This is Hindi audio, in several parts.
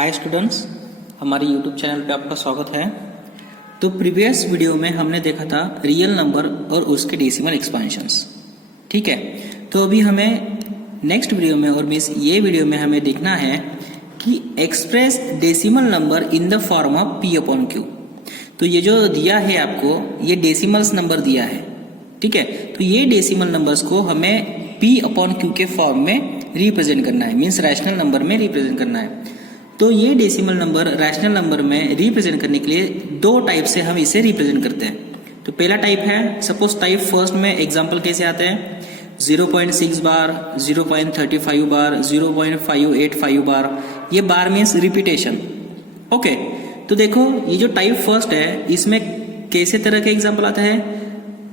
हाय स्टूडेंट्स, हमारे यूट्यूब चैनल पे आपका स्वागत है। तो प्रीवियस वीडियो में हमने देखा था रियल नंबर और उसके डेसिमल एक्सपेंशंस। ठीक है, तो अभी हमें नेक्स्ट वीडियो में और मीन्स ये वीडियो में हमें देखना है कि express decimal number in the form of P upon Q. तो ये जो दिया है आपको, ये डेसिमल्स नंबर दिया है। ठीक है, तो ये डेसिमल नंबर्स को हमें पी अपॉन क्यू के फॉर्म में रिप्रेजेंट करना है, मीन्स रैशनल नंबर में रिप्रेजेंट करना है। तो ये डेसिमल नंबर रैशनल नंबर में रिप्रेजेंट करने के लिए दो टाइप से हम इसे रिप्रेजेंट करते हैं। तो पहला टाइप है, सपोज टाइप फर्स्ट में एग्जांपल कैसे आते हैं, 0.6 बार, 0.35 बार, 0.585 बार। ये बार मीन्स रिपीटेशन। ओके, तो देखो ये जो टाइप फर्स्ट है, इसमें कैसे तरह के एग्जाम्पल आता है,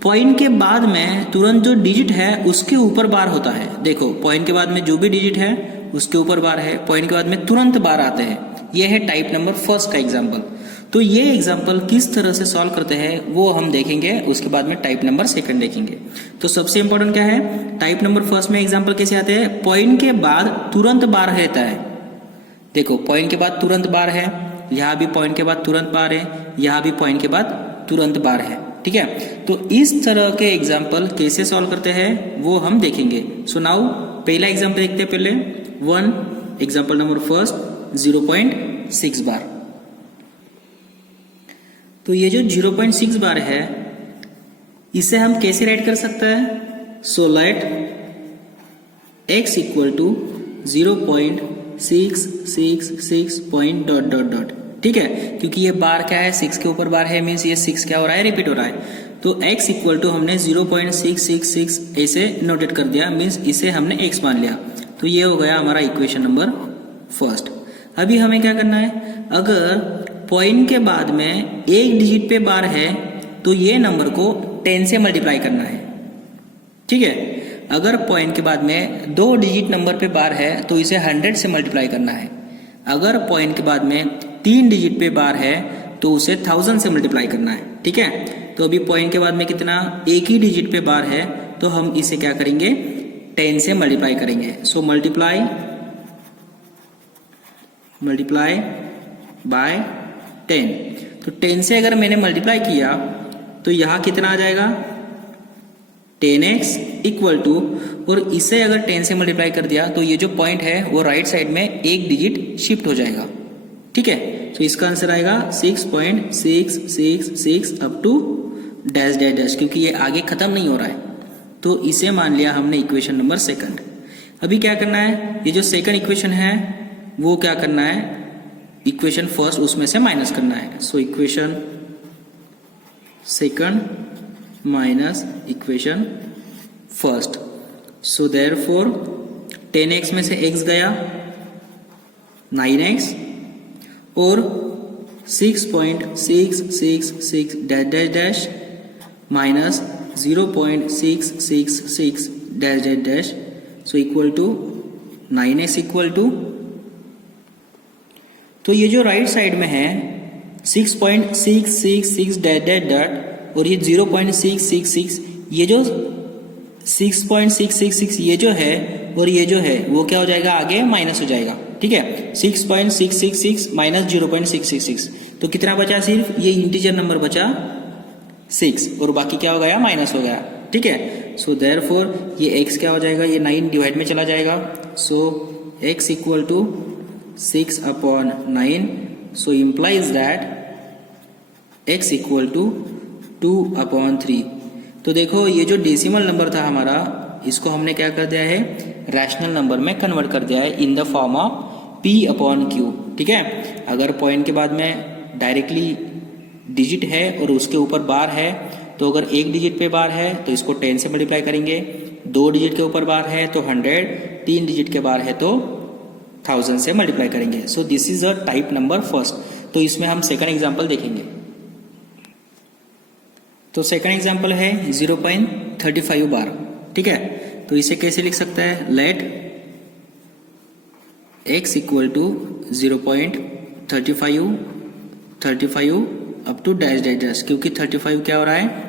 पॉइंट के बाद में तुरंत जो डिजिट है उसके ऊपर बार होता है। देखो पॉइंट के बाद में जो भी डिजिट है उसके ऊपर बार है, पॉइंट के बाद में तुरंत बार आते हैं। यह है टाइप नंबर फर्स्ट का एग्जांपल। तो ये एग्जांपल किस तरह से सॉल्व करते हैं वो हम देखेंगे, उसके बाद में टाइप नंबर सेकंड देखेंगे। तो सबसे इंपॉर्टेंट क्या है, टाइप नंबर फर्स्ट में एग्जांपल कैसे आते हैं, पॉइंट के बाद तुरंत बार रहता है। देखो पॉइंट के बाद तुरंत बार है, यहाँ भी पॉइंट के बाद तुरंत बार है, यहाँ भी पॉइंट के बाद तुरंत बार है। ठीक है, तो इस तरह के एग्जाम्पल कैसे सॉल्व करते हैं वो हम देखेंगे। सो नाउ पहला एग्जाम्पल देखते हैं। पहले एग्जाम्पल नंबर फर्स्ट 0.6 बार। तो ये जो 0.6 बार है इसे हम कैसे राइट कर सकते हैं, so let x equal to 0.666 point dot dot dot. ठीक है, क्योंकि ये बार क्या है, 6 के ऊपर बार है, मीन्स ये 6 क्या हो रहा है, रिपीट हो रहा है। तो x इक्वल टू हमने 0.666 ऐसे नोटेट कर दिया, मीन्स इसे हमने x मान लिया। तो ये हो गया हमारा इक्वेशन नंबर फर्स्ट। अभी हमें क्या करना है, अगर पॉइंट के बाद में एक डिजिट पे बार है तो ये नंबर को 10 से मल्टीप्लाई करना है। ठीक है, अगर पॉइंट के बाद में 2 डिजिट नंबर पे बार है तो इसे 100 से मल्टीप्लाई करना है। अगर पॉइंट के बाद में 3 डिजिट पे बार है तो उसे 1000 से मल्टीप्लाई करना है। ठीक है, तो अभी पॉइंट के बाद में कितना, एक ही डिजिट पे बार है, तो हम इसे क्या करेंगे, 10 से मल्टीप्लाई करेंगे। So multiply by 10। तो 10 से अगर मैंने मल्टीप्लाई किया तो यहां कितना आ जाएगा, 10x इक्वल टू, और इसे अगर 10 से मल्टीप्लाई कर दिया तो ये जो पॉइंट है वो राइट साइड में एक डिजिट शिफ्ट हो जाएगा। ठीक है, तो इसका आंसर आएगा 6.666 up to dash dash dash, क्योंकि ये आगे खत्म नहीं हो रहा है। तो इसे मान लिया हमने इक्वेशन नंबर सेकंड। अभी क्या करना है, ये जो सेकंड इक्वेशन है वो क्या करना है, इक्वेशन फर्स्ट उसमें से माइनस करना है। So equation second minus equation first. So therefore 10x में से x गया 9x और 6.666 dash dash dash minus 0.666 dash dash dash. So equal to 9x equal to, तो ये जो राइट साइड में है 6.666 डैश डैश डैट और ये 0.666, ये जो 6.666 ये जो है और ये जो है वो क्या हो जाएगा, आगे माइनस हो जाएगा। ठीक है, 6.666 माइनस 0.666, तो कितना बचा, सिर्फ ये इंटीजर नंबर बचा 6 और बाकी क्या हो गया, माइनस हो गया। ठीक है, सो देयरफॉर ये x क्या हो जाएगा, ये 9 डिवाइड में चला जाएगा। So x equal to 6 upon 9। So implies that x equal to 2 upon 3। तो देखो ये जो डेसिमल नंबर था हमारा, इसको हमने क्या कर दिया है, रैशनल नंबर में कन्वर्ट कर दिया है in the form of p upon q। ठीक है, अगर पॉइंट के बाद में डायरेक्टली डिजिट है और उसके ऊपर बार है, तो अगर एक डिजिट पे बार है तो इसको 10 से मल्टीप्लाई करेंगे, 2 डिजिट के ऊपर बार है तो 100, 3 डिजिट के बार है तो 1000 से मल्टीप्लाई करेंगे। सो this is a type number first. तो इसमें हम सेकंड एग्जांपल देखेंगे। तो सेकंड एग्जांपल है 0.35 बार। ठीक है, तो इसे कैसे लिख सकता है, let x equal to 0.35 up to dash dash dash, क्योंकि 35 क्या हो रहा है,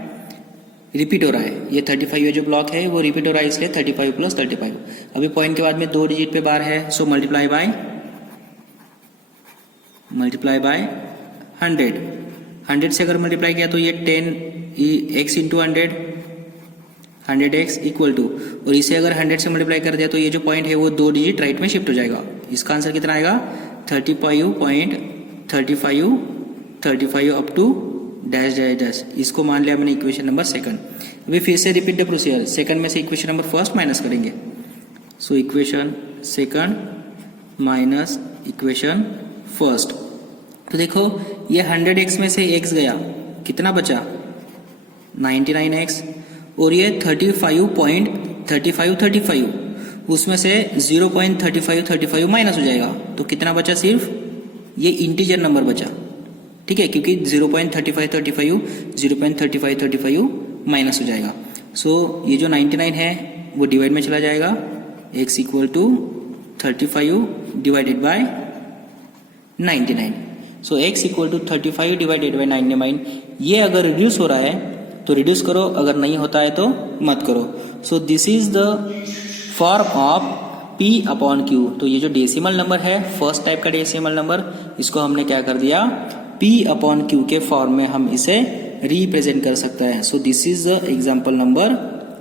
रिपीट हो रहा है। ये 35 जो ब्लॉक है वो रिपीट हो रहा है, इसलिए 35 प्लस 35। अभी पॉइंट के बाद में 2 डिजिट पे बार है, so multiply by multiply by 100। 100 से अगर मल्टीप्लाई किया तो ये 10x into 100x equal to, और इसे अगर 100 से मल्टीप्लाई कर दिया तो ये जो पॉइंट है वो 2 डिजिट राइट में शिफ्ट हो जाएगा। इसका आंसर कितना आएगा 35.35 up to dash dash dash. इसको मान लिया मैंने इक्वेशन नंबर सेकंड। अभी फिर से रिपीट द प्रोसीजर, सेकंड में से इक्वेशन नंबर फर्स्ट माइनस करेंगे। सो equation second minus equation first. तो देखो ये 100x में से x गया, कितना बचा 99x, और ये 35.35 उसमें से 0.35 माइनस हो जाएगा तो कितना बचा, सिर्फ ये इंटीजर नंबर बचा। ठीक है, क्योंकि 0.35 माइनस हो जाएगा। सो ये जो 99 है वो डिवाइड में चला जाएगा, x equal to 35 divided by 99। So x equal to 35 divided by 99। ये अगर रिड्यूस हो रहा है तो रिड्यूस करो, अगर नहीं होता है तो मत करो। So this is the form of p upon q। तो ये जो डेसिमल नंबर है, फर्स्ट टाइप का डेसिमल नंबर, इसको हमने क्या कर दिया, p अपॉन q के फॉर्म में हम इसे रिप्रेजेंट कर सकते हैं। So this is the example number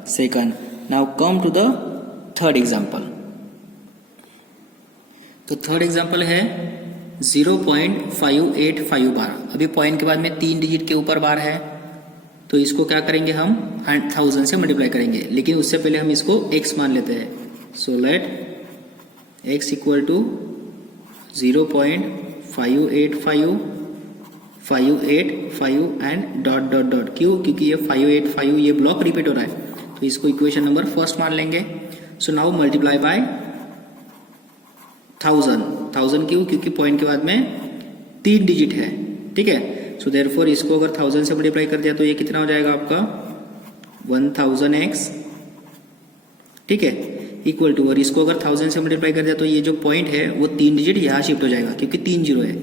second. Now come to the third example. तो थर्ड एग्जाम्पल है 0.585 बार। अभी पॉइंट के बाद में 3 डिजिट के ऊपर बार है, तो इसको क्या करेंगे हम 1000 से मल्टीप्लाई करेंगे, लेकिन उससे पहले हम इसको x मान लेते हैं। So let x equal to 0.585 and dot dot dot. क्यों, क्योंकि ये 585 ये ब्लॉक रिपीट हो रहा है, तो इसको इक्वेशन नंबर फर्स्ट मान लेंगे। सो नाउ मल्टीप्लाई बाय 1000 क्यों, क्योंकि पॉइंट के बाद में 3 डिजिट है। ठीक है, सो देयरफॉर इसको अगर 1000 से मल्टीप्लाई कर दिया तो ये कितना हो जाएगा आपका 1000x। ठीक है, इक्वल टू, और इसको अगर 1000 से मल्टीप्लाई कर दिया तो ये जो पॉइंट है वो 3 डिजिट यहाँ शिफ्ट हो जाएगा क्योंकि 3 जीरो है,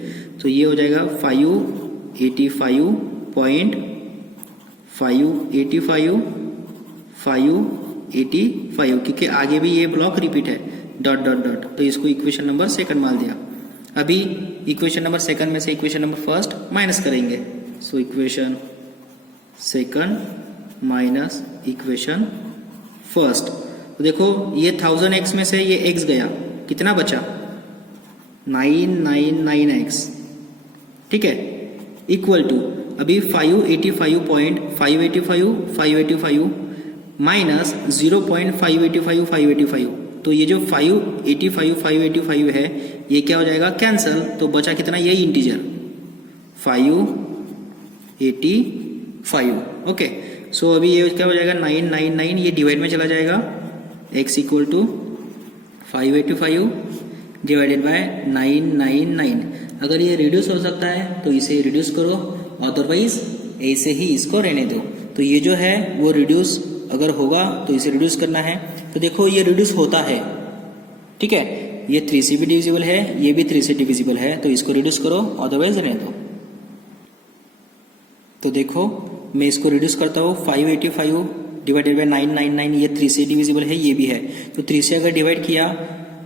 तो ये हो जाएगा 585 क्योंकि आगे भी ये ब्लॉक रिपीट है डॉट डॉट डॉट, तो इसको इक्वेशन नंबर सेकंड मान दिया। अभी इक्वेशन नंबर सेकंड में से इक्वेशन नंबर फर्स्ट माइनस करेंगे। सो equation second minus equation first. तो देखो ये 1000x में से ये x गया, कितना बचा 999x। ठीक है, इक्वल टू, अभी 585 माइनस 0.585 तो ये जो 585 है ये क्या हो जाएगा, कैंसल। तो बचा कितना, ये इंटीजर 585। ओके, सो अभी ये क्या हो जाएगा 999, ये डिवाइड में चला जाएगा, x equal to 585 divided by 999। अगर ये रिड्यूस हो सकता है तो इसे रिड्यूस करो, अदरवाइज ऐसे ही इसको रहने दो। तो ये जो है वो रिड्यूस अगर होगा तो इसे रिड्यूस करना है। तो देखो ये रिड्यूस होता है, ठीक है, ये 3 से भी डिविजिबल है, ये भी 3 से डिविजिबल है, तो इसको रिड्यूस करो, अदरवाइज रहने दो। तो देखो मैं इसको रिड्यूस करता हूँ, 585 डिवाइडेड बाय 999, ये 3 से डिविजिबल है, ये भी है, तो 3 से अगर डिवाइड किया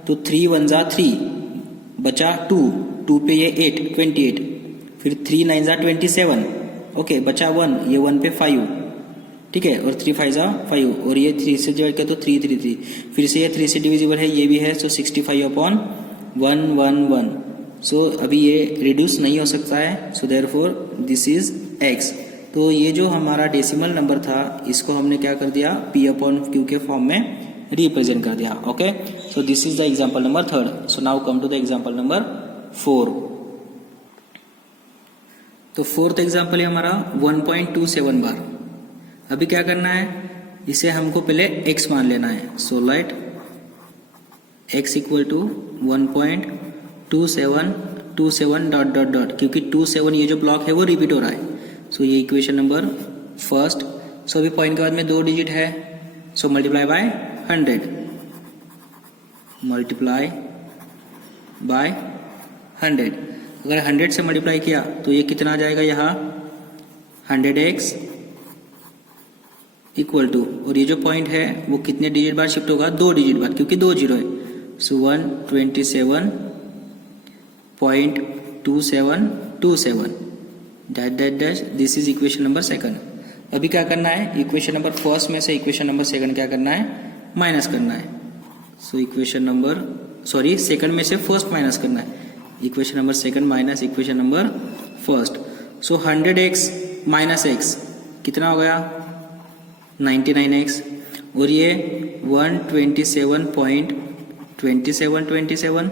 तो 3 1 जा 3, बचा 2 पे ये 8 28, फिर 3 9 जा 27, ओके, बचा 1, ये 1 पे 5, ठीक है, और 3 5 जा 5, और ये 3 से डिवाइड किया तो 3 3 3, फिर से ये 3 से डिविजिबल है, ये भी है, सो 65/111। सो अभी ये रिड्यूस नहीं हो सकता है, so therefore this is x। तो ये जो हमारा डेसिमल नंबर था इसको हमने क्या कर दिया, p/q के फॉर्म में रिप्रेजेंट कर दिया। Okay, so this is the example number 3rd। So now come to the example number 4। तो 4th एग्जांपल है हमारा 1.27 बार। अभी क्या करना है, इसे हमको पहले x मान लेना है। So let x equal to 1.27 dot dot dot, क्योंकि 27 ये जो ब्लॉक है वो रिपीट हो रहा है, सो ये इक्वेशन नंबर फर्स्ट। सो अभी पॉइंट के बाद में 2 डिजिट है, so multiply by 100, multiply by 100। अगर 100 से मल्टीप्लाई किया तो ये कितना आ जाएगा, यहाँ 100x इक्वल टू, और ये जो पॉइंट है वो कितने डिजिट बाद शिफ्ट होगा, 2 डिजिट बाद, क्योंकि 2 जीरो है, सो 127.27 2727 dash dash dash, this is equation number second. अभी क्या करना है, इक्वेशन नंबर फर्स्ट में से इक्वेशन नंबर सेकंड क्या करना है, माइनस करना है। सो इक्वेशन नंबर सेकंड में से फर्स्ट माइनस करना है, equation number second minus equation number first. So 100x minus x कितना हो गया, 99x, और ये 127.2727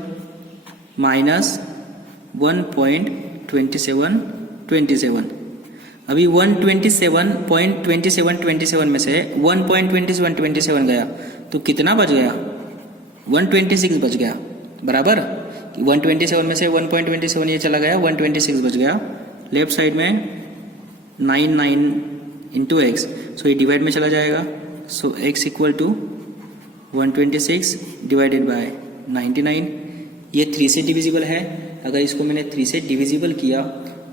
माइनस 1.2727। अभी 127.2727 में से 1.2727 गया तो कितना बच गया, 126 बच गया, बराबर। 127 में से 1.27 ये चला गया, 126 बच गया। लेफ्ट साइड में 99 इंटू एक्स, सो ये डिवाइड में चला जाएगा। So x equal to 126 divided by 99। ये 3 से डिविजिबल है, अगर इसको मैंने 3 से डिविजिबल किया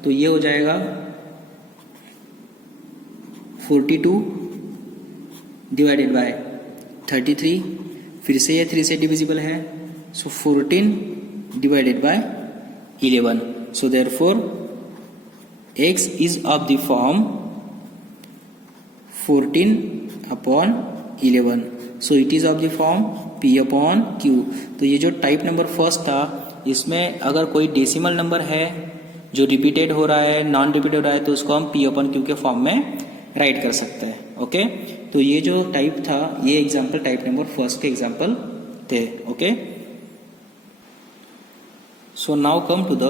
तो ये हो जाएगा 42 डिवाइडेड बाय 33। फिर से ये 3 से डिविजिबल है, सो 14 divided by 11। So therefore x is of the form 14/11। So it is of the form p/q। तो ये जो टाइप नंबर फर्स्ट था, इसमें अगर कोई डेसिमल नंबर है जो रिपीटेड हो रहा है, नॉन रिपीटेड हो रहा है, तो उसको हम p/q के फॉर्म में राइट कर सकते हैं। ओके, तो ये जो टाइप था, ये एग्जाम्पल टाइप नंबर फर्स्ट के एग्जाम्पल थे। Okay, so now come to the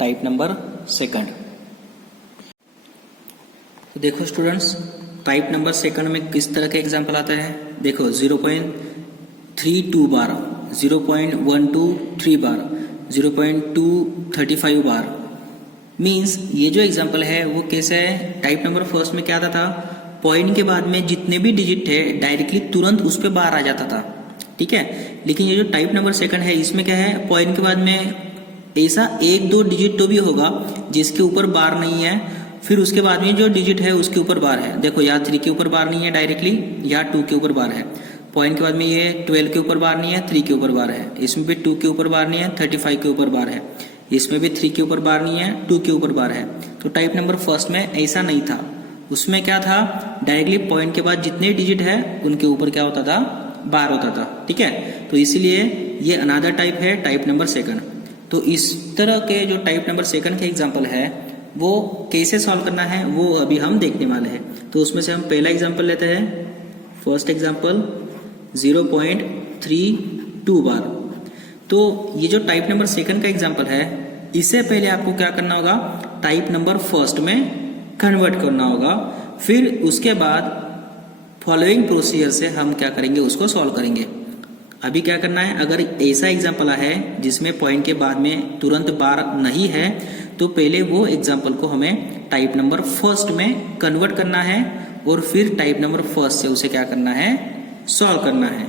type number second. तो देखो स्टूडेंट्स, टाइप नंबर सेकंड में किस तरह के एग्जाम्पल आता है। देखो 0.32 बार, 0.123 बार, 0.235 बार। मीन्स ये जो एग्जाम्पल है वो कैसे है, टाइप नंबर फर्स्ट में क्या आता था, पॉइंट के बाद में जितने भी डिजिट थे डायरेक्टली तुरंत उस पर बार आ जाता था, ठीक है। लेकिन ये जो टाइप नंबर सेकंड है, इसमें क्या है, पॉइंट के बाद में ऐसा 1-2 डिजिट तो भी होगा जिसके ऊपर बार नहीं है, फिर उसके बाद में जो डिजिट है उसके ऊपर बार है। देखो यहाँ 3 के ऊपर बार नहीं है डायरेक्टली, यहाँ 2 के ऊपर बार है। पॉइंट के बाद में ये 12 के ऊपर बार नहीं है, 3 के ऊपर बार है। इसमें भी 2 के ऊपर बार नहीं है, 35 के ऊपर बार है। इसमें भी 3 के ऊपर बार नहीं है, 2 के ऊपर बार है। तो टाइप नंबर फर्स्ट में ऐसा नहीं था, उसमें क्या था, डायरेक्टली पॉइंट के बाद जितने डिजिट है उनके ऊपर क्या होता था, बार होता था, ठीक है। तो इसीलिए ये अनदर टाइप है, टाइप नंबर सेकंड। तो इस तरह के जो टाइप नंबर सेकंड के एग्जाम्पल है वो कैसे सॉल्व करना है वो अभी हम देखने वाले हैं। तो उसमें से हम पहला एग्जाम्पल लेते हैं। फर्स्ट एग्जाम्पल 0.32 बार। तो ये जो टाइप नंबर सेकंड का एग्जाम्पल है, इससे पहले आपको क्या करना होगा, टाइप नंबर फर्स्ट में कन्वर्ट करना होगा। फिर उसके बाद फॉलोइंग प्रोसीजर से हम क्या करेंगे, उसको सॉल्व करेंगे। अभी क्या करना है, अगर ऐसा एग्जाम्पल है जिसमें पॉइंट के बाद में तुरंत बार नहीं है, तो पहले वो एग्जाम्पल को हमें टाइप नंबर फर्स्ट में कन्वर्ट करना है और फिर टाइप नंबर फर्स्ट से उसे क्या करना है, सॉल्व करना है।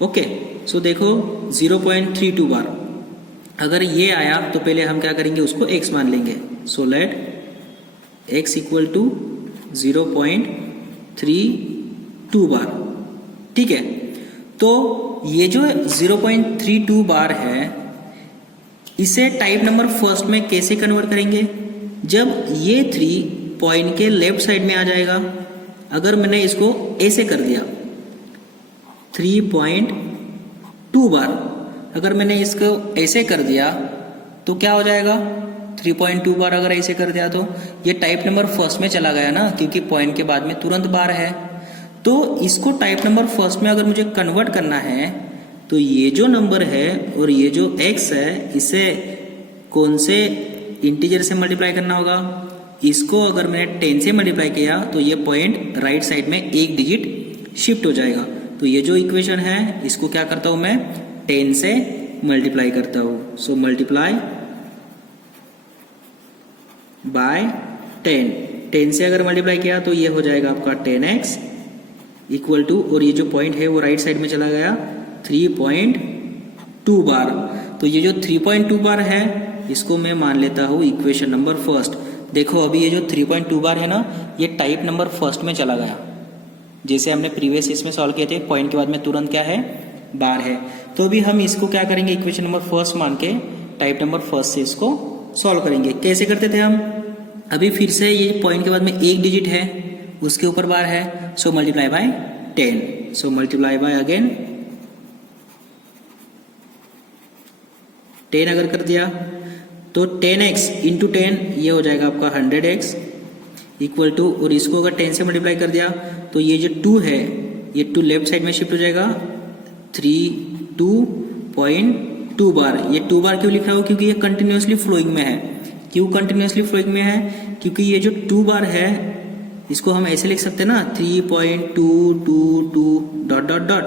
ओके, सो देखो 0.32 बार अगर ये आया तो पहले हम क्या करेंगे, उसको x मान लेंगे। So let x equal to 0.32 bar, ठीक है। तो ये जो 0.32 बार है, इसे टाइप नंबर फर्स्ट में कैसे कन्वर्ट करेंगे, जब ये 3 पॉइंट के लेफ्ट साइड में आ जाएगा। अगर मैंने इसको ऐसे कर दिया 3.2 बार, अगर मैंने इसको ऐसे कर दिया तो क्या हो जाएगा, 3.2 बार अगर ऐसे कर दिया तो ये टाइप नंबर फर्स्ट में चला गया ना, क्योंकि पॉइंट के बाद में तुरंत बार है। तो इसको टाइप नंबर फर्स्ट में अगर मुझे कन्वर्ट करना है, तो ये जो नंबर है और ये जो x है, इसे कौन से इंटीजर से मल्टीप्लाई करना होगा। इसको अगर मैंने 10 से मल्टीप्लाई किया तो ये पॉइंट राइट साइड में एक डिजिट शिफ्ट हो जाएगा। तो ये जो इक्वेशन है, इसको क्या करता हूं मैं, 10 से मल्टीप्लाई करता हूं। सो मल्टीप्लाई बाय 10 से अगर मल्टीप्लाई किया तो ये हो जाएगा आपका 10x इक्वल टू, और ये जो पॉइंट है वो राइट साइड में चला गया 3.2 बार। तो ये जो 3.2 बार है, इसको मैं मान लेता हूँ इक्वेशन नंबर फर्स्ट। देखो अभी ये जो 3.2 बार है ना, ये टाइप नंबर फर्स्ट में चला गया, जैसे हमने प्रीवियस इसमें सॉल्व किए थे, पॉइंट के बाद में तुरंत क्या है, बार है। तो अभी हम इसको क्या करेंगे, इक्वेशन नंबर फर्स्ट मान के टाइप नंबर फर्स्ट से इसको सॉल्व करेंगे। कैसे करते थे हम, अभी फिर से ये पॉइंट के बाद में एक डिजिट है, उसके ऊपर बार है, so multiply by 10, so multiply by again 10 अगर कर दिया तो 10x इंटू 10 ये हो जाएगा आपका 100x इक्वल टू, और इसको अगर 10 से मल्टीप्लाई कर दिया तो ये जो 2 है ये 2 लेफ्ट साइड में शिफ्ट हो जाएगा 32.2 बार। ये 2 बार क्यों लिख रहा हूँ, क्योंकि ये कंटिन्यूसली फ्लोइंग में है। क्यों कंटिन्यूसली फ्लोइंग में है, क्योंकि ये जो 2 बार है इसको हम ऐसे लिख सकते हैं ना 3.222 डॉट डॉट डॉट।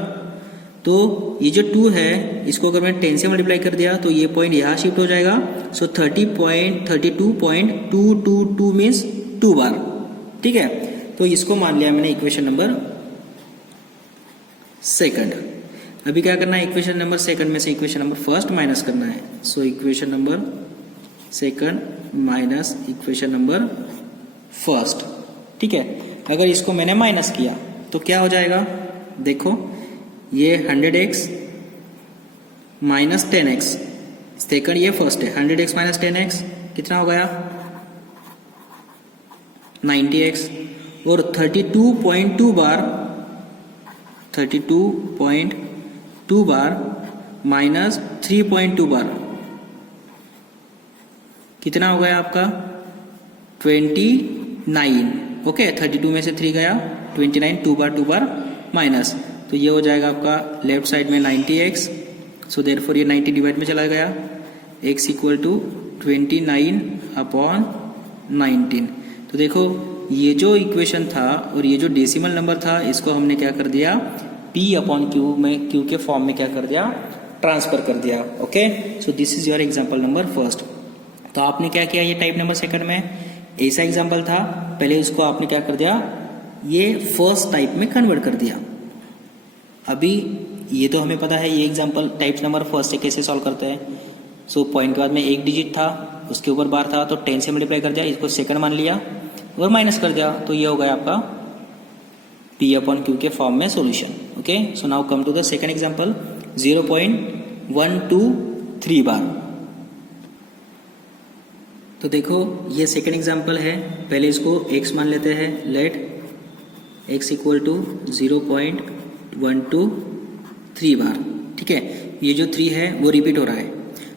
तो ये जो 2 है इसको अगर मैं 10 से मल्टीप्लाई कर दिया तो ये पॉइंट यहाँ शिफ्ट हो जाएगा, सो 32.222 मीन्स 2 बार। ठीक है, तो इसको मान लिया मैंने इक्वेशन नंबर सेकंड। अभी क्या करना है, इक्वेशन नंबर सेकंड में से इक्वेशन नंबर फर्स्ट माइनस करना है, so equation number second minus equation number first. ठीक है, अगर इसको मैंने माइनस किया तो क्या हो जाएगा, देखो ये 100x माइनस 10x, सेकंड ये फर्स्ट है, 100x माइनस 10x कितना हो गया 90x, और 32.2 बार माइनस 3.2 बार कितना हो गया आपका 29। ओके, 32 में से 3 गया 29, 2 बार माइनस, तो ये हो जाएगा आपका लेफ्ट साइड में 90x, सो देयरफॉर ये 90 डिवाइड में चला गया, x इक्वल टू 29/19। तो देखो ये जो इक्वेशन था और ये जो डेसिमल नंबर था इसको हमने क्या कर दिया p/q में, q के फॉर्म में क्या कर दिया, ट्रांसफर कर दिया। Okay, so this is your example number first. तो आपने क्या किया, ये टाइप नंबर सेकंड में ऐसा एग्जांपल था, पहले उसको आपने क्या कर दिया, ये फर्स्ट टाइप में कन्वर्ट कर दिया। अभी ये तो हमें पता है ये एग्जांपल टाइप नंबर फर्स्ट से कैसे सॉल्व करते हैं। सो पॉइंट के बाद में एक डिजिट था, उसके ऊपर बार था, तो 10 से मल्टीप्लाई कर दिया, इसको सेकंड मान लिया और माइनस कर दिया, तो ये हो गया आपका p/q के फॉर्म में solution. Okay, so now come to the second example 0.123 bar. तो देखो ये सेकंड एग्जांपल है, पहले इसको x मान लेते हैं, लेट x इक्वल टू 0.123 बार। ठीक है, ये जो 3 है वो रिपीट हो रहा है,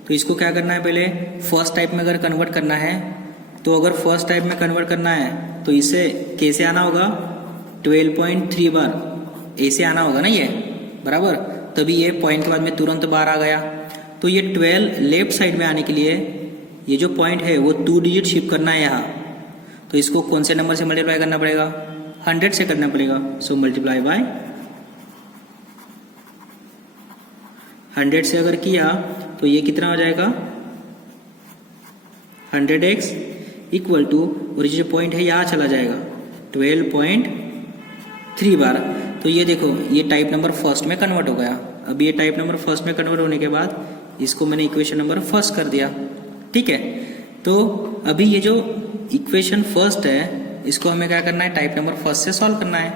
तो इसको क्या करना है, पहले फर्स्ट टाइप में अगर कन्वर्ट करना है तो अगर फर्स्ट टाइप में कन्वर्ट करना है तो इसे कैसे आना होगा, 12.3 बार ऐसे आना होगा ना ये, बराबर, तभी ये पॉइंट के बाद में तुरंत बार आ गया। तो ये 12 लेफ्ट साइड में आने के लिए ये जो पॉइंट है वो 2 डिजिट शिफ्ट करना है यहाँ, तो इसको कौन से नंबर से मल्टीप्लाई करना पड़ेगा, 100 से करना पड़ेगा, सो मल्टीप्लाई बाय 100 से अगर किया तो ये कितना हो जाएगा 100x इक्वल टू, और ये जो पॉइंट है यहाँ चला जाएगा 12.3 बार। तो ये देखो ये टाइप नंबर फर्स्ट में कन्वर्ट हो गया। अब ये टाइप नंबर फर्स्ट में कन्वर्ट होने के बाद इसको मैंने इक्वेशन नंबर फर्स्ट कर दिया। ठीक है, तो अभी ये जो इक्वेशन फर्स्ट है इसको हमें क्या करना है, टाइप नंबर फर्स्ट से सॉल्व करना है।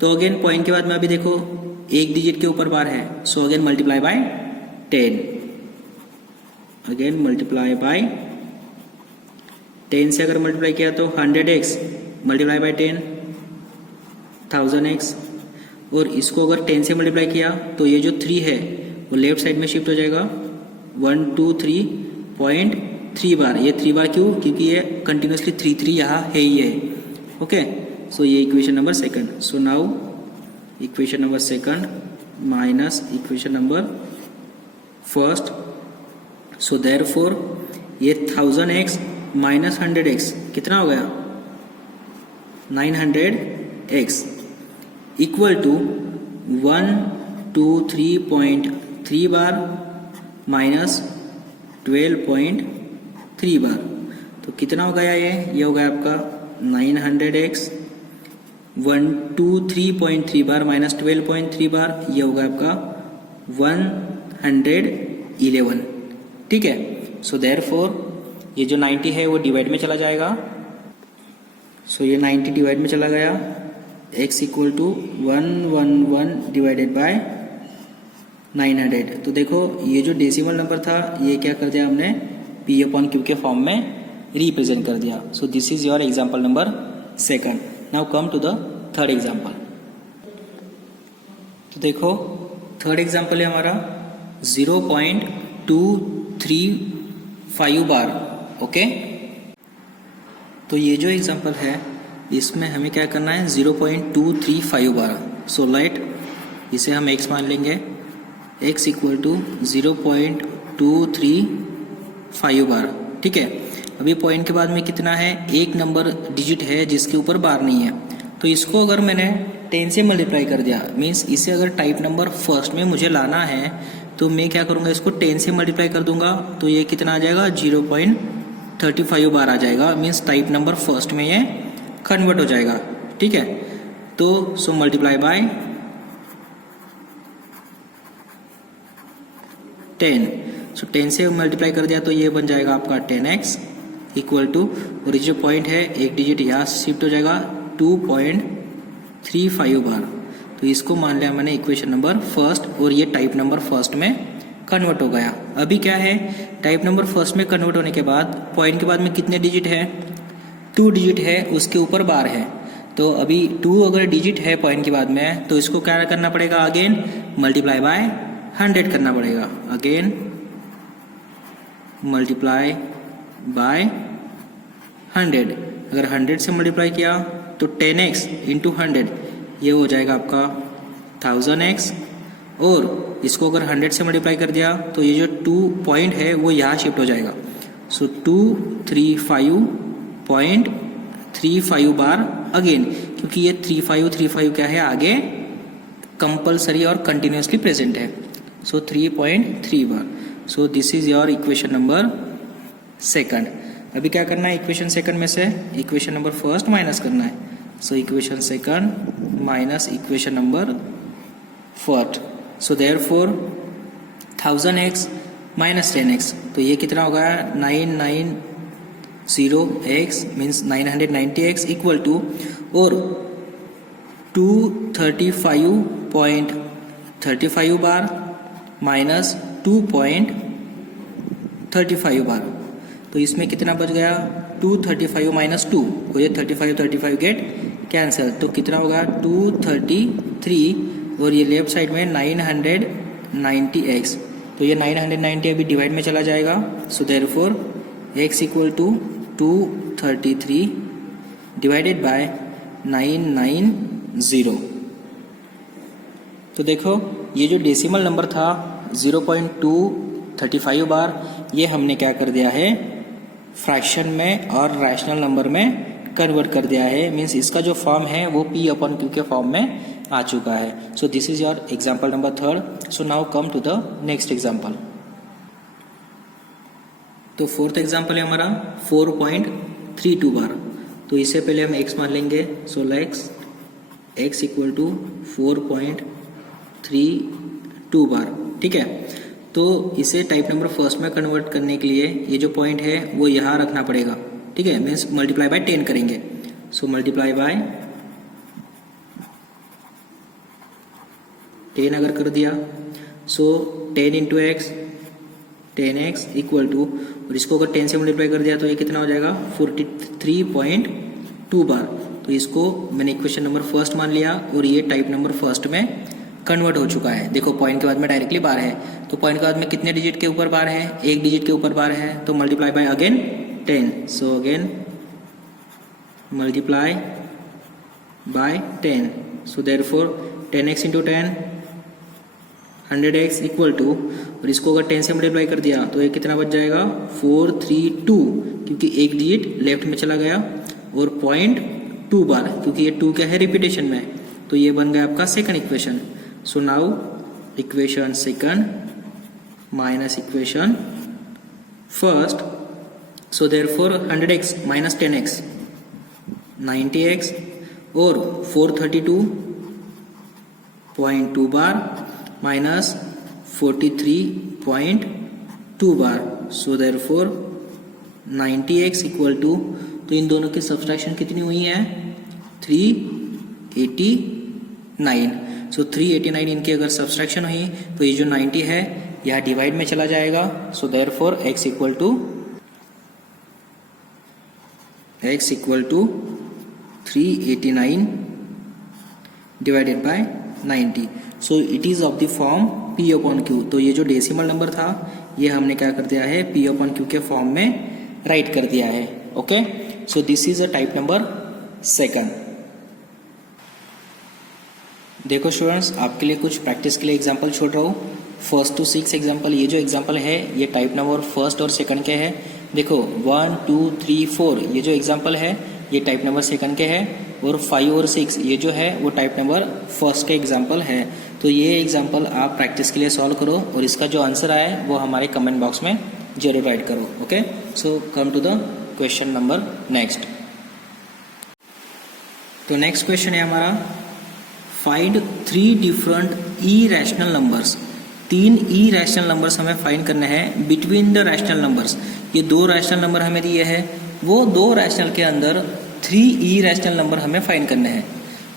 तो अगेन पॉइंट के बाद में अभी देखो एक डिजिट के ऊपर बार है, सो again multiply by 10, again multiply by 10 से अगर मल्टीप्लाई किया तो 100x मल्टीप्लाई बाय 10 1000x, और इसको अगर 10 से मल्टीप्लाई किया तो ये जो 3 है वो लेफ्ट साइड में शिफ्ट हो जाएगा 123.3 बार। ये 3 बार क्यों, क्योंकि ये कंटिन्यूसली 3 यहाँ है ही है। ओके, सो ये equation number second. So now equation number second minus equation number first, so therefore ये 1000x माइनस 100x कितना हो गया 900x equal to 123.3 bar minus 12.3 bar. तो कितना हो गया ये हो गया आपका 900x 123.3 बार माइनस 12.3 बार, ये होगा आपका 111। ठीक है, सो देयरफॉर ये जो 90 है वो डिवाइड में चला जाएगा, सो ये 90 डिवाइड में चला गया, x equal to 111 divided by 900। तो देखो ये जो डेसिमल नंबर था ये क्या कर दिया हमने P/Q के फॉर्म में रिप्रेजेंट कर दिया. So this is your example number 2. Now come to the third example. तो देखो थर्ड एग्जाम्पल है हमारा 0.235 बार. ओके, तो ये जो एग्जाम्पल है इसमें हमें क्या करना है 0.235 बार. सो लेट इसे हम x मान लेंगे. x इक्वल टू 0.235 बार. ठीक है, अभी पॉइंट के बाद में कितना है, एक नंबर डिजिट है जिसके ऊपर बार नहीं है. तो इसको अगर मैंने 10 से मल्टीप्लाई कर दिया, मीन्स इसे अगर टाइप नंबर फर्स्ट में मुझे लाना है तो मैं क्या करूँगा, इसको 10 से मल्टीप्लाई कर दूंगा. तो ये कितना आ जाएगा 0.35 बार आ जाएगा. मीन्स टाइप नंबर फर्स्ट में ये कन्वर्ट हो जाएगा. ठीक है, तो सो मल्टीप्लाई बाय 10. सो 10 से मल्टीप्लाई कर दिया तो ये बन जाएगा आपका 10x इक्वल टू, और ये जो पॉइंट है एक डिजिट यहाँ शिफ्ट हो जाएगा 2.35 बार. तो इसको मान लिया मैंने इक्वेशन नंबर फर्स्ट, और ये टाइप नंबर फर्स्ट में कन्वर्ट हो गया. अभी क्या है, टाइप नंबर फर्स्ट में कन्वर्ट होने के बाद पॉइंट के बाद में कितने डिजिट है, 2 डिजिट है, उसके ऊपर बार है. तो अभी 2 अगर डिजिट है पॉइंट के बाद में तो इसको क्या करना पड़ेगा, अगेन मल्टीप्लाई बाय 100 करना पड़ेगा. Again multiply bye 100. अगर 100 से मल्टीप्लाई किया तो 10x इंटू 100 ये हो जाएगा आपका 1000x. और इसको अगर 100 से मल्टीप्लाई कर दिया तो ये जो 2 पॉइंट है वो यहाँ शिफ्ट हो जाएगा. सो 235.35 बार अगेन, क्योंकि ये 3535 क्या है आगे कंपल्सरी और कंटिन्यूसली प्रेजेंट है. So 3.3 bar. So this is your equation number 2. अभी क्या करना है, इक्वेशन सेकंड में से इक्वेशन नंबर फर्स्ट माइनस करना है. So equation second minus equation number first. So therefore 1000x minus 10x, तो ये कितना होगा 990x means 990x equal to, और 235.35 बार माइनस 2.35 बार. तो इसमें कितना बच गया 235 माइनस 2, और ये 35 गेट कैंसिल. तो कितना होगा 233, और ये लेफ्ट साइड में 990x. तो ये 990 अभी डिवाइड में चला जाएगा. So therefore x equal to 233 divided by 990. तो देखो ये जो डेसिमल नंबर था 0.235 बार, ये हमने क्या कर दिया है फ्रैक्शन में और रैशनल नंबर में कन्वर्ट कर दिया है. मीन्स इसका जो फॉर्म है वो P/Q के फॉर्म में आ चुका है. So this is your example number 3. So now come to the next example. तो फोर्थ एग्जाम्पल है हमारा 4.32 बार. तो इससे पहले हम x मान लेंगे. सो x इक्वल टू 4.32 बार. ठीक है, तो इसे टाइप नंबर फर्स्ट में कन्वर्ट करने के लिए ये जो पॉइंट है वो यहाँ रखना पड़ेगा. ठीक है, मीन्स मल्टीप्लाई बाय 10 करेंगे. सो मल्टीप्लाई बाय 10 अगर कर दिया, सो 10 into x 10x equal to, और इसको अगर 10 से मल्टीप्लाई कर दिया तो ये कितना हो जाएगा 43.2 बार. तो इसको मैंने इक्वेशन नंबर फर्स्ट मान लिया, और ये टाइप नंबर फर्स्ट में कन्वर्ट हो चुका है. देखो पॉइंट के बाद में डायरेक्टली बार है, तो पॉइंट के बाद में कितने डिजिट के ऊपर बार है, एक डिजिट के ऊपर बार है. तो multiply by again 10. So again multiply by 10. So therefore 10x into 10 100x equal to, और इसको अगर 10 से मल्टीप्लाई कर दिया तो ये कितना बच जाएगा 432, क्योंकि एक डिजिट लेफ्ट में चला गया, और 0.2 बार क्योंकि ये 2 क्या है रिपीटेशन में. तो ये बन गया आपका second equation. So now equation second minus equation first. So therefore 100x minus 10x 90x, और 432.2 bar minus 43.2 bar. So therefore 90x equal to, तो इन दोनों की सब्सट्रैक्शन कितनी हुई है 389. सो 389 इनकी अगर सब्सट्रैक्शन हुई तो ये जो 90 है यहाँ डिवाइड में चला जाएगा. So therefore x equal to x equal to 389 divided by 90। So it is of the form p upon q। तो ये जो डेसिमल नंबर था ये हमने क्या कर दिया है, p अपॉन q के फॉर्म में राइट कर दिया है। Okay, so this is a type number second. देखो स्टूडेंट्स, आपके लिए कुछ प्रैक्टिस के लिए एग्जांपल छोड़ रहा हूँ। 1 to 6 एग्जांपल, ये जो एग्जांपल है ये टाइप नंबर फर्स्ट और सेकंड के हैं। देखो 1 2 3 4 ये जो एग्जांपल है ये टाइप नंबर सेकंड के हैं, और 5 और 6 ये जो है वो टाइप नंबर फर्स्ट के एग्जांपल है। तो ये एग्जांपल आप प्रैक्टिस के लिए सॉल्व करो और इसका जो आंसर आए वो हमारे कमेंट बॉक्स में जरूर राइट करो। Okay, so come to the question number next. तो नेक्स्ट क्वेश्चन है हमारा, find 3 different irrational numbers. 3 irrational numbers हमें फाइंड करने हैं बिटवीन द रैशनल नंबर्स। ये 2 रैशनल नंबर हमें दिए हैं, वो 2 रैशनल के अंदर 3 इरेशनल नंबर हमें फाइंड करने हैं।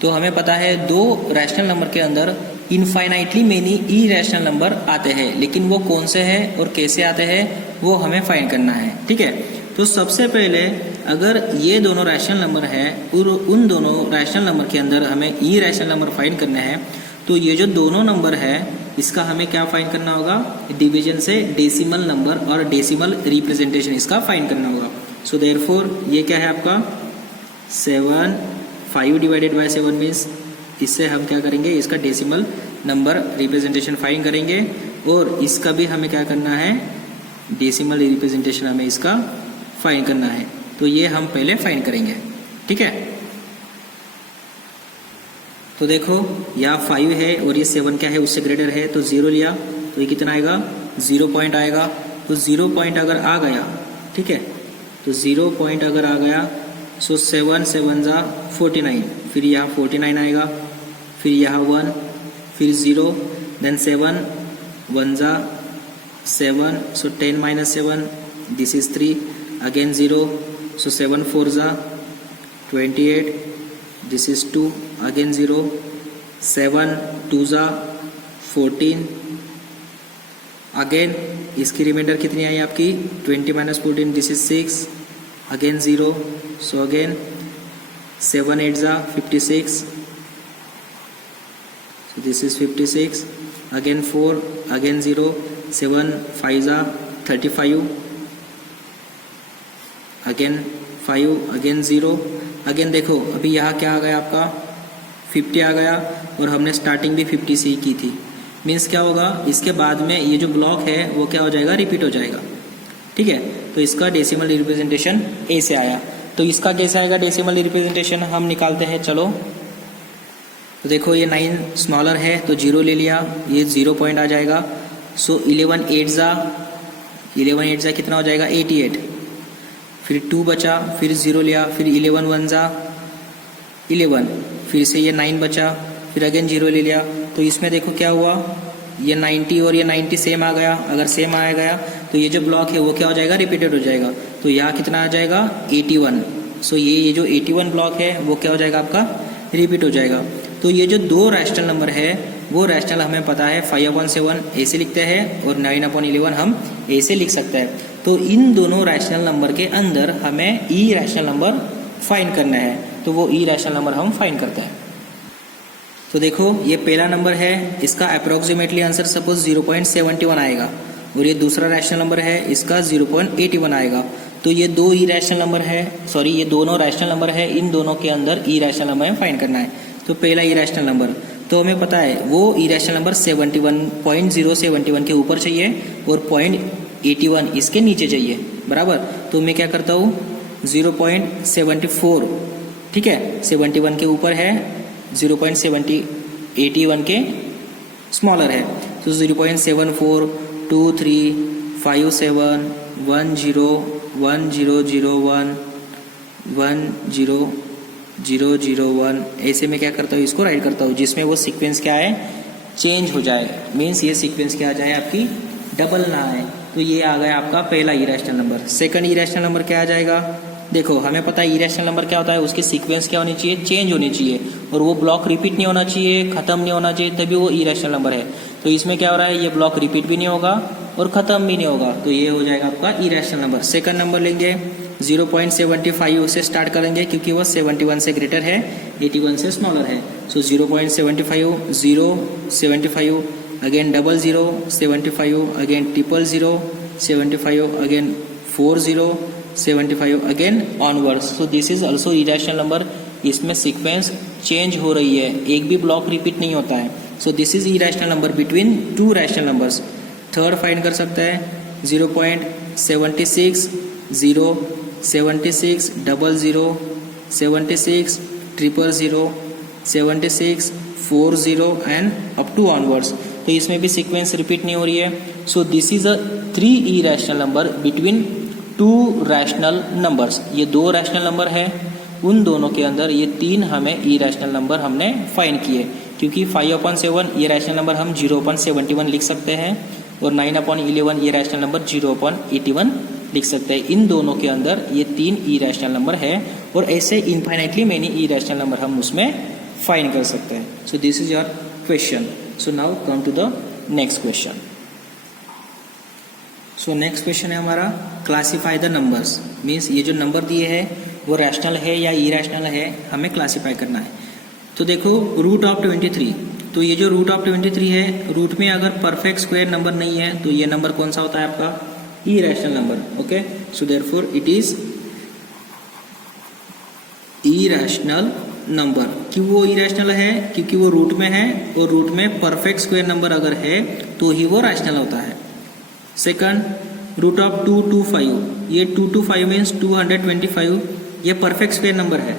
तो हमें पता है 2 रैशनल नंबर के अंदर इनफाइनाइटली मेनी इरेशनल नंबर आते हैं, लेकिन वो कौन से हैं और कैसे आते हैं वो हमें फाइंड करना है। ठीक है, तो सबसे पहले अगर ये दोनों रैशनल नंबर है और उन दोनों रैशनल नंबर के अंदर हमें इरेशनल नंबर फाइंड करने हैं, तो ये जो दोनों नंबर है इसका हमें क्या फाइंड करना होगा, डिवीजन से डेसिमल नंबर और डेसिमल रिप्रेजेंटेशन इसका फाइंड करना होगा। सो देयरफॉर ये क्या है आपका 7, 5 डिवाइडेड बाय 7 मीन्स इससे हम क्या करेंगे, इसका डेसिमल नंबर रिप्रेजेंटेशन फाइंड करेंगे, और इसका भी हमें क्या करना है, डेसिमल रिप्रेजेंटेशन हमें इसका फाइंड करना है। तो ये हम पहले फाइंड करेंगे। ठीक है, तो देखो यहाँ 5 है और ये 7 क्या है उससे ग्रेटर है, तो 0 लिया तो ये कितना आएगा, 0 पॉइंट आएगा। तो 0 पॉइंट अगर आ गया, ठीक है, तो 0 पॉइंट अगर आ गया, सो 7 7 जा 49, फिर यहाँ 49 आएगा, फिर यहाँ 1, फिर 0, देन 7 1 जा 7, सो 10 minus 7, दिस इज 3, अगेन 0, सो 7 4 जा 28, दिस इज 2, अगेन 0, 7 2 जा 14, अगेन इसकी रिमाइंडर कितनी आई आपकी 20 minus 14, this is 6, again 0, so again 7 8 जा 56, so this is 56, again 4, again 0, 7 5 जा 35, again 5, again 0, अगेन देखो अभी यहाँ क्या आ गया आपका 50 आ गया, और हमने स्टार्टिंग भी 50 से ही की थी। मीन्स क्या होगा, इसके बाद में ये जो ब्लॉक है वो क्या हो जाएगा, रिपीट हो जाएगा। ठीक है, तो इसका डेसिमल रिप्रेजेंटेशन ए से आया। तो इसका कैसे आएगा डेसिमल रिप्रेजेंटेशन, हम निकालते हैं। चलो तो देखो ये 9 स्मॉलर है तो 0 ले लिया, ये 0 पॉइंट आ जाएगा। सो 11 8 जा कितना हो जाएगा 88, फिर 2 बचा, फिर 0 लिया, फिर 11 1 जा 11, फिर से ये 9 बचा, फिर अगेन 0 ले लिया। तो इसमें देखो क्या हुआ, ये 90 और ये 90 सेम आ गया। अगर सेम आ गया तो ये जो ब्लॉक है वो क्या हो जाएगा, रिपीटेड हो जाएगा। तो यहाँ कितना आ जाएगा 81। सो ये जो 81 ब्लॉक है वो क्या हो जाएगा आपका, रिपीट हो जाएगा। तो ये जो 2 रैशनल नंबर है वो रैशनल हमें पता है 5/7 ए से लिखते हैं, और 9/11 हम ए से लिख सकते हैं। तो इन दोनों रैशनल नंबर के अंदर हमें ई रैशनल नंबर फाइंड करना है, तो वो ई रैशनल नंबर हम फाइंड करते हैं। तो देखो ये पहला नंबर है, इसका अप्रोक्सीमेटली आंसर सपोज 0.71 आएगा, और ये दूसरा रैशनल नंबर है इसका 0.81 आएगा। तो ये 2 ई रैशनल नंबर है, सॉरी ये दोनों रैशनल नंबर है, इन दोनों के अंदर ई रैशनल नंबर हमें फाइंड करना है। तो पहला ई रैशनल नंबर तो हमें पता है वो ई रैशनल नंबर 0.71 के ऊपर चाहिए और 0.81 इसके नीचे चाहिए, बराबर। तो मैं क्या करता हूँ 0.74, ठीक है, 71 के ऊपर है, 0.81 के स्मॉलर है। तो 0.74 2 3 5 7 1 0 1 0 0 1 1 0 0 0 1, ऐसे में क्या करता हूँ इसको राइट करता हूँ, जिसमें वो सीक्वेंस क्या है चेंज हो जाए। मीन्स ये सीक्वेंस क्या आ जाए आपकी डबल ना आए। तो ये आ गया आपका पहला irrational number. Second irrational number क्या आ जाएगा, देखो हमें पता है इरेशनल नंबर क्या होता है, उसकी सीक्वेंस क्या होनी चाहिए, चेंज होनी चाहिए, और वो ब्लॉक रिपीट नहीं होना चाहिए, खत्म नहीं होना चाहिए, तभी वो इरेशनल नंबर है। तो इसमें क्या हो रहा है, ये ब्लॉक रिपीट भी नहीं होगा और खत्म भी नहीं होगा, तो ये हो जाएगा आपका इरेशनल नंबर। सेकंड नंबर लेंगे 0.75 से स्टार्ट करेंगे क्योंकि वह 71 से ग्रेटर है, 81 से स्मॉलर है। सो 0.75, 0, 75, again 00, 75, again 000, 75, again 40, 75, again onwards. So this is also irrational number. इसमें सीक्वेंस चेंज हो रही है, एक भी ब्लॉक रिपीट नहीं होता है। So this is irrational number between two rational numbers. Third find कर सकते हैं 0.76, 0, 76, 00, 76, 000, 76, 40 एंड अप टू ऑनवर्ड्स। तो इसमें भी सीक्वेंस रिपीट नहीं हो रही है। So this is a 3 irrational number between 2 rational numbers. ये 2 रैशनल नंबर है, उन दोनों के अंदर ये 3 हमें इरेशनल नंबर हमने फाइंड किए। क्योंकि 5/7 ये रैशनल नंबर हम 0/71 लिख सकते हैं और 9/11 ये रैशनल नंबर 0/81 लिख सकते हैं। इन दोनों के अंदर ये 3 इरेशनल नंबर है और ऐसे इनफाइनाइटली मेनी इरेशनल नंबर हम उसमें फाइंड कर सकते हैं। So this is your question. So now come to the next question. So next question है हमारा क्लासीफाई द नंबर्स। मीन्स ये जो नंबर दिए है वो रैशनल है या इरेशनल है, हमें क्लासीफाई करना है। तो देखो रूट ऑफ 23, तो ये जो रूट ऑफ 23 है, रूट में अगर परफेक्ट स्क्वायर नंबर नहीं है तो ये नंबर कौन सा होता है आपका? Irrational number. Okay, so therefore it is irrational number. क्यों वो इरेशनल है? क्योंकि वो रूट में है और रूट में परफेक्ट स्क्वायर नंबर अगर है तो ही वो रैशनल होता है। सेकंड, रूट ऑफ 225, ये 225 मीन्स 225, ये परफेक्ट स्क्वायर नंबर है।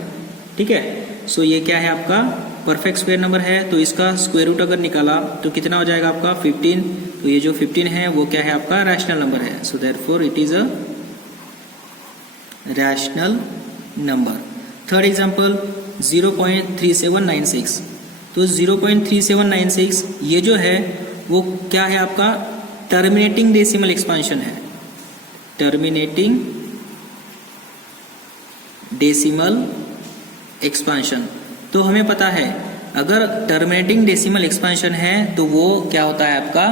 ठीक है, सो ये क्या है आपका? परफेक्ट स्क्वायर नंबर है। तो इसका स्क्वायर रूट अगर निकाला तो कितना हो जाएगा आपका? 15। तो ये जो 15 है वो क्या है आपका? रैशनल नंबर है। So therefore it is a rational number. Third example 0.3796, तो 0.3796 ये जो है वो क्या है आपका? टर्मिनेटिंग डेसिमल एक्सपेंशन है। Terminating decimal expansion. तो हमें पता है अगर टर्मिनेटिंग डेसिमल एक्सपेंशन है तो वो क्या होता है आपका?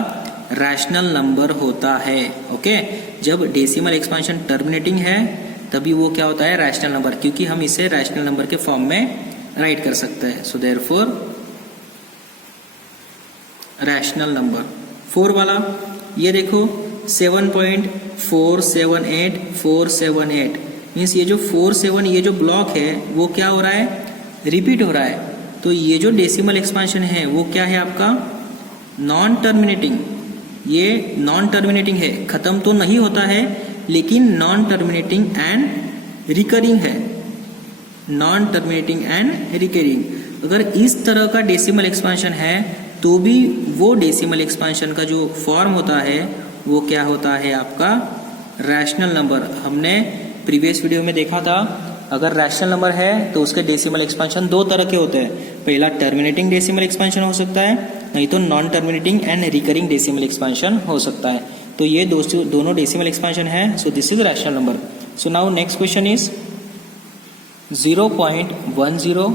रैशनल नंबर होता है। ओके, जब डेसिमल एक्सपेंशन टर्मिनेटिंग है तभी वो क्या होता है? रैशनल नंबर, क्योंकि हम इसे रैशनल नंबर के फॉर्म में राइट कर सकते हैं। So therefore rational number. 4 वाला ये देखो 7.478478 मीन्स ये जो 47 ये जो ब्लॉक है वो क्या हो रहा है? रिपीट हो रहा है। तो ये जो डेसिमल एक्सपेंशन है वो क्या है आपका? Non terminating. ये नॉन टर्मिनेटिंग है, खत्म तो नहीं होता है लेकिन नॉन टर्मिनेटिंग एंड रिकरिंग है। Non terminating and recurring. अगर इस तरह का डेसिमल एक्सपेंशन है तो भी वो डेसिमल एक्सपेंशन का जो फॉर्म होता है वो क्या होता है आपका? Rational number. हमने प्रीवियस वीडियो में देखा था अगर रैशनल नंबर है तो उसके डेसिमल एक्सपेंशन 2 तरह के होते हैं। पहला टर्मिनेटिंग डेसिमल एक्सपेंशन हो सकता है, नहीं तो non terminating and recurring decimal expansion हो सकता है। तो ये दोनों डेसिमल एक्सपेंशन है। So this is rational number. So now next question is 0.10, 100,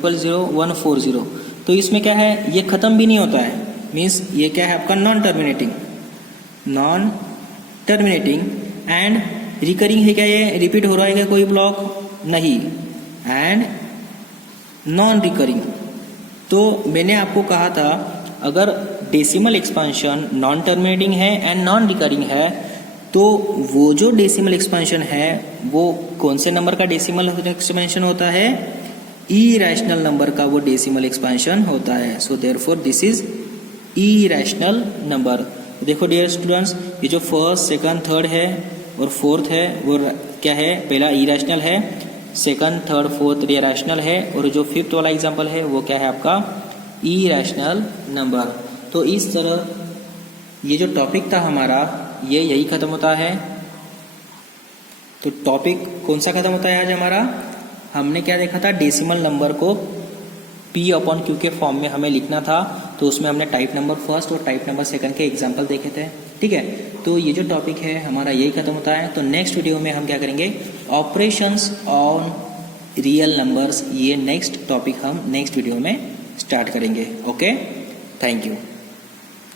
100, 140। तो इसमें क्या है? ये खत्म भी नहीं होता है, मीन्स ये क्या है आपका? Non terminating. Non terminating and recurring है। क्या ये रिपीट हो रहा है क्या कोई ब्लॉक? नहीं। And non recurring. तो मैंने आपको कहा था अगर डेसिमल एक्सपेंशन नॉन टर्मिनेटिंग है एंड नॉन रिकरिंग है तो वो जो डेसिमल एक्सपेंशन है वो कौन से नंबर का डेसिमल एक्सपेंशन होता है? इरेशनल नंबर का वो डेसिमल एक्सपेंशन होता है। So therefore this is irrational number. देखो डियर स्टूडेंट्स, ये जो फर्स्ट, सेकंड, थर्ड है और फोर्थ है वो क्या है? पहला इरेशनल है, सेकंड, थर्ड, फोर्थ ये रैशनल है और जो फिफ्थ वाला एग्जांपल है वो क्या है आपका? Irrational number. तो इस तरह ये जो टॉपिक था हमारा ये यही खत्म होता है। तो टॉपिक कौन सा खत्म होता है आज हमारा? हमने क्या देखा था? डेसिमल नंबर को P/Q के फॉर्म में हमें लिखना था। तो उसमें हमने टाइप नंबर फर्स्ट और टाइप नंबर सेकंड के एग्जाम्पल देखे थे। ठीक है, तो ये जो टॉपिक है हमारा यही खत्म होता है। तो नेक्स्ट वीडियो में हम क्या करेंगे? Operations on real numbers. ये नेक्स्ट टॉपिक हम नेक्स्ट वीडियो में स्टार्ट करेंगे। Okay, thank you.